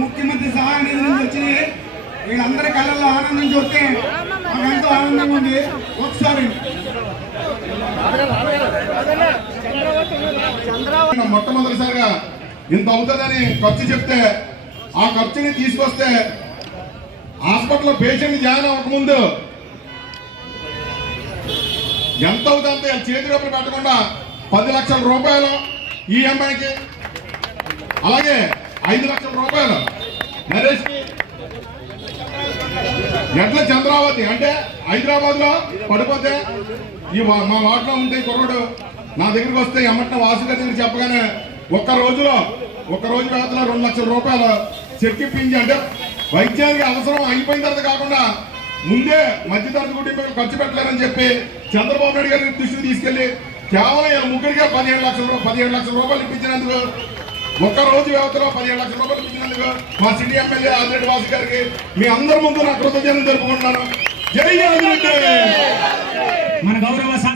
ముఖ్యమంత్రి సహాయ నిధి నుంచి వచ్చినాయి. వీళ్ళందరి కళ్ళల్లో ఆనందం చూస్తే మాకు ఎంతో ఆనందంగా ఉంది. ఒకసారి మొట్టమొదటిసారిగా ఇంత అవుతుందని ఖర్చు చెప్తే ఆ ఖర్చుని తీసుకొస్తే హాస్పిటల్లో పేషెంట్ జాయిన్ అవ్వకముందు ఎంత అవుతుందంటే చేతి రూపాయలు పెట్టకుండా 10 లక్షల రూపాయలు ఈఎంఐకి, అలాగే 5 లక్షల రూపాయలు నరేష్కి, ఎట్ల చంద్రావతి అంటే హైదరాబాద్ లో పడిపోతే ఈ మా వార్డులో ఉంటే కుర్రాడు నా దగ్గరికి వస్తే ఎమ్మట వాసు గారి దగ్గర చెప్పగానే ఒక్క రోజు వ్యవధిలో 2 లక్షల రూపాయలు చెక్కిప్పించి, అంటే వైద్యానికి అవసరం అయిపోయిన తర్వాత కాకుండా ముందే మధ్యతరగతి కుటుంబాలు ఖర్చు పెట్టలేరని చెప్పి చంద్రబాబు నాయుడు గారి దృష్టికి తీసుకెళ్లి కేవలం ముగ్గురిగా 17 లక్షల రూపాయలు ఇప్పించినందుకు, ఒక్క రోజు వ్యవధిలో 17 లక్షల రూపాయలు ఇప్పించినందుకు మా సిటీ ఎమ్మెల్యే ఆదిరెడ్డి వాసు గారికి మీ అందరి ముందు నా కృతజ్ఞతలు తెలుపుకుంటున్నాను. జై ఆదిరెడ్డి. మన గౌరవ